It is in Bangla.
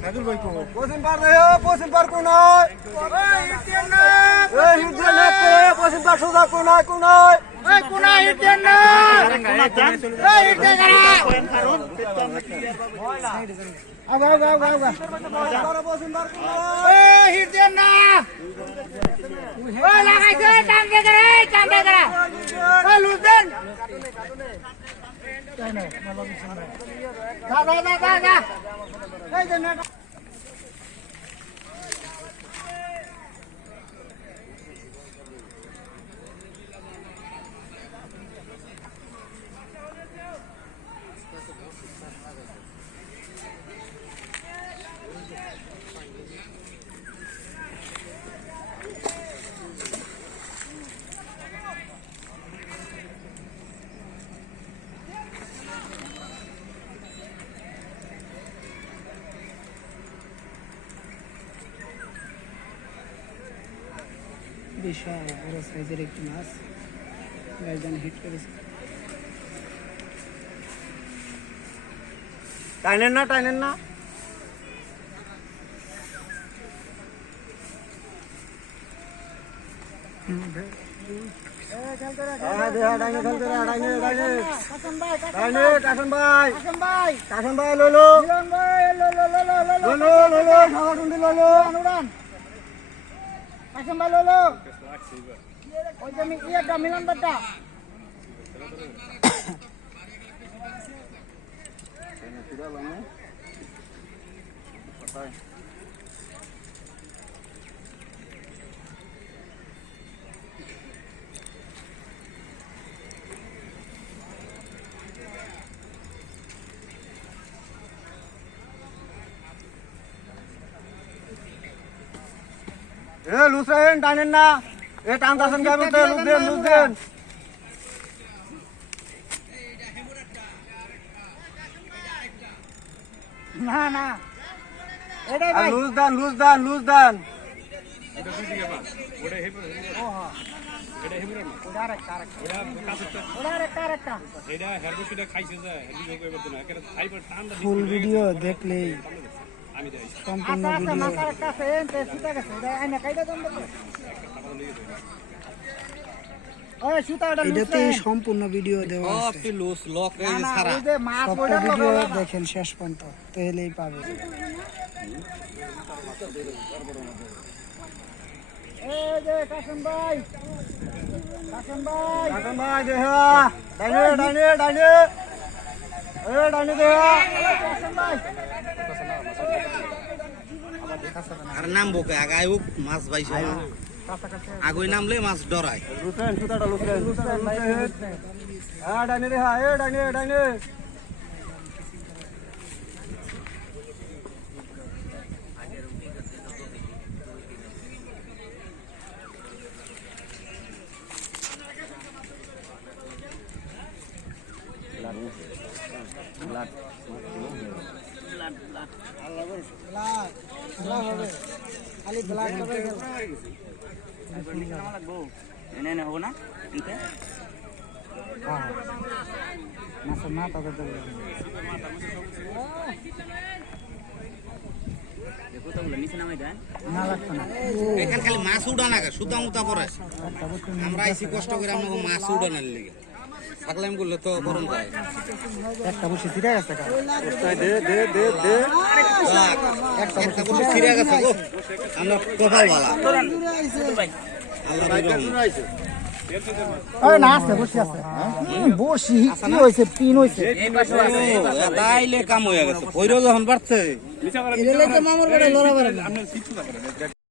কাজল ভাই কো পশ্চিম পার রে পশ্চিম পার কোনায় এই হিটেন না পশ্চিম পার সোজা কোনায় কোনায় এই কোনায় হিটেন না এই হিটেন না আগা আগা আগা পশ্চিম পার কোনায় এই হিটেন না ওই লাগাইছে টান দে করে ওই লুদেন তাই না যা এই যে না বিশাল বড় সাইজের একটি মাছ গাইজান হিট করেছে টাইনেন না কাশন ভাই লইলো কাশন ভাই লইলো ওই যে ইয়েটা মিলন বাটা লুসেন টানেন না এ টানতাছেন গায়ে বলতে লুস দেন না না এটাই ভাই লুস দান এটা দুই দিকে মাছ ওটা হেবি ও হ্যাঁ এটা হেবি না ওটা আরেকটা এটা হেরবুশিটা খাইছে যায় হেবি হোক এবার না কেন ফাইবার টানটা ফুল ভিডিও দেখলেই আমি যাই সম্পূর্ণ ভিডিও মাথার কাছে এনতে সুতা কাছে এটা আইনা কাইটা দম দেব ওই সুতাটা এটাতে সম্পূর্ণ ভিডিও দেওয়া আছে সবটি লুজ লক রেঞ্জ সারা এই যে মাছ বড় ভিডিও দেখেন শেষ পর্যন্ত তাহলেই পাবে এই যে কাশন ভাই দেখা ডাইনে দেখা কাশন ভাই আর নামবো কে আগায় মাছ পাইছে আগুই নামলে মাছ ডরায় লুসেন সুতাটা লুসেন ডাইনে দেখা ডাইনে খালি ব্লাড হবে এনে হবে না এতে মাছের মাথা তো এখানে খালি মাছ উড়ানা সুতা মুতা পরে আমরা আইসি কষ্ট করে আমাকে মাছ উড়ানোর লেগে পাগলাম করলে তো গরম যায় একটা বসে ছিড়ে গেছে একটা বসে ছিড়ে গেছে গো আমরা কপাল ভালো বসি কি হয়েছে পিন হয়েছে তাইলে কাম হয়ে গেছে ভৈরব যখন বাড়ছে মামুর বেড়ে লড়া